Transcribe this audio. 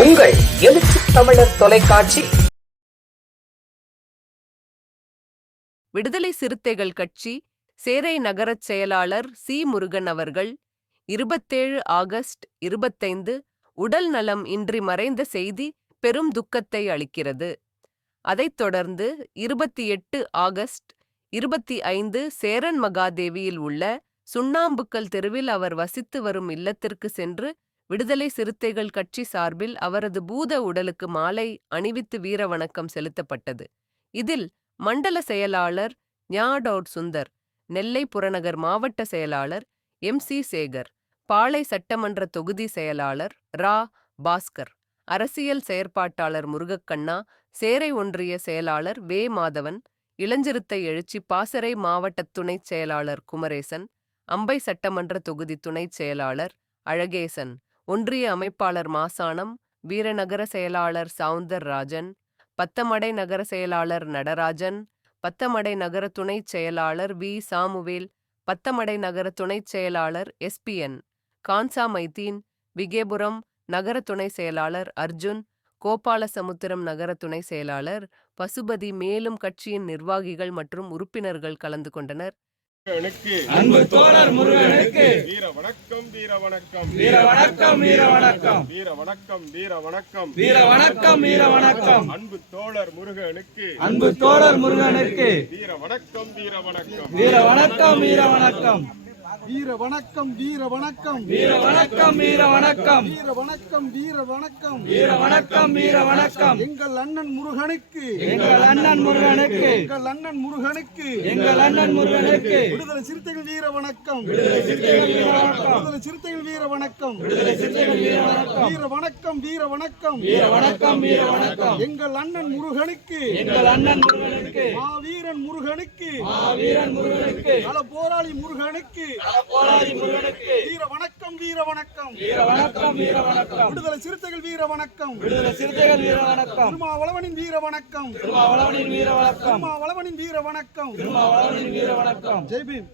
உங்கள் எழுச்சி தமிழர் தொலைக்காட்சி. விடுதலை சிறுத்தைகள் கட்சி சேரை நகரச் செயலாளர் சி. முருகன் அவர்கள் இருபத்தேழு ஆகஸ்ட் இருபத்தைந்து உடல் நலம் இன்றி மறைந்த செய்தி பெரும் துக்கத்தை அளிக்கிறது. அதைத் தொடர்ந்து இருபத்தி எட்டு ஆகஸ்ட் இருபத்தி ஐந்து சேரன் மகாதேவியில் உள்ள சுண்ணாம்புக்கல் தெருவில் அவர் வசித்து வரும் இல்லத்திற்கு சென்று விடுதலை சிறுத்தைகள் கட்சி சார்பில் அவரது பூத உடலுக்கு மாலை அணிவித்து வீர வணக்கம் செலுத்தப்பட்டது. இதில் மண்டல செயலாளர் ஞாடோட் சுந்தர் நெல்லை புறநகர் மாவட்ட செயலாளர் எம் சி சேகர் பாளை சட்டமன்ற தொகுதி செயலாளர் ரா. பாஸ்கர் அரசியல் செயற்பாட்டாளர் முருகக்கண்ணா சேரை ஒன்றிய செயலாளர் வே. மாதவன் இளஞ்சிறுத்தை எழுச்சி பாசறை மாவட்ட துணைச் செயலாளர் குமரேசன் அம்பை சட்டமன்ற தொகுதி துணைச் செயலாளர் அழகேசன் ஒன்றிய அமைப்பாளர் மாசானம் வீரநகர செயலாளர் சவுந்தர் ராஜன் பத்தமடை நகர செயலாளர் நடராஜன் பத்தமடை நகர துணைச் செயலாளர் வி. சாமுவேல் பத்தமடை நகர துணைச் செயலாளர் எஸ்பிஎன் கான்சா மைதீன் விகேபுரம் நகர துணை செயலாளர் அர்ஜுன் கோபாலசமுத்திரம் நகர துணை செயலாளர் பசுபதி மேலும் கட்சியின் நிர்வாகிகள் மற்றும் உறுப்பினர்கள் கலந்து கொண்டனர். அன்பு தோழர் முருகனுக்கு. வீர வணக்கம் வீர வணக்கம். வீர வணக்கம் வீர வணக்கம். வீர வணக்கம் வீர வணக்கம். வீர வணக்கம் வீர வணக்கம். அன்பு தோழர் முருகனுக்கு. அன்பு தோழர் முருகனுக்கு. வீர வணக்கம் வீர வணக்கம். வீர வணக்கம் வீர வணக்கம். வீர வணக்கம் வீர வணக்கம் வீர வணக்கம் வீர வணக்கம் வீர வணக்கம் வீர வணக்கம் வீர வணக்கம் வீர வணக்கம் எங்கள் அண்ணன் முருகனுக்கு எங்கள் அண்ணன் முருகனுக்கு எங்கள் அண்ணன் முருகனுக்கு எங்கள் அண்ணன் முருகனுக்கு விடுதலை சிறுத்தைகள் வீர வணக்கம் சிறுத்தைகள் வீர வணக்கம் விடுதலை சிறுத்தைகள் வீர வணக்கம் சிறுத்தைகள் வீர வணக்கம் வீர வணக்கம் வீர வணக்கம் வீர வணக்கம் வீர வணக்கம் எங்கள் அண்ணன் முருகனுக்கு எங்கள் அண்ணன் முருகனுக்கு மாவீரன் முருகனுக்கு வீரன் முருகனுக்கு முருகனுக்கு போராளி முருகனுக்கு வீர வணக்கம் வீர வணக்கம். வீர வணக்கம் வீர வணக்கம். விடுதலை சிறுத்தைகள் வீர வணக்கம். விடுதலை சிறுத்தைகள் வீர வணக்கம். திருமாவளவனின் வீர வணக்கம். திருமாவளவனின் வீர வணக்கம். திருமாவளவனின் வீர வணக்கம். திருமாவளவனின் வீர வணக்கம். ஜெய்பீம்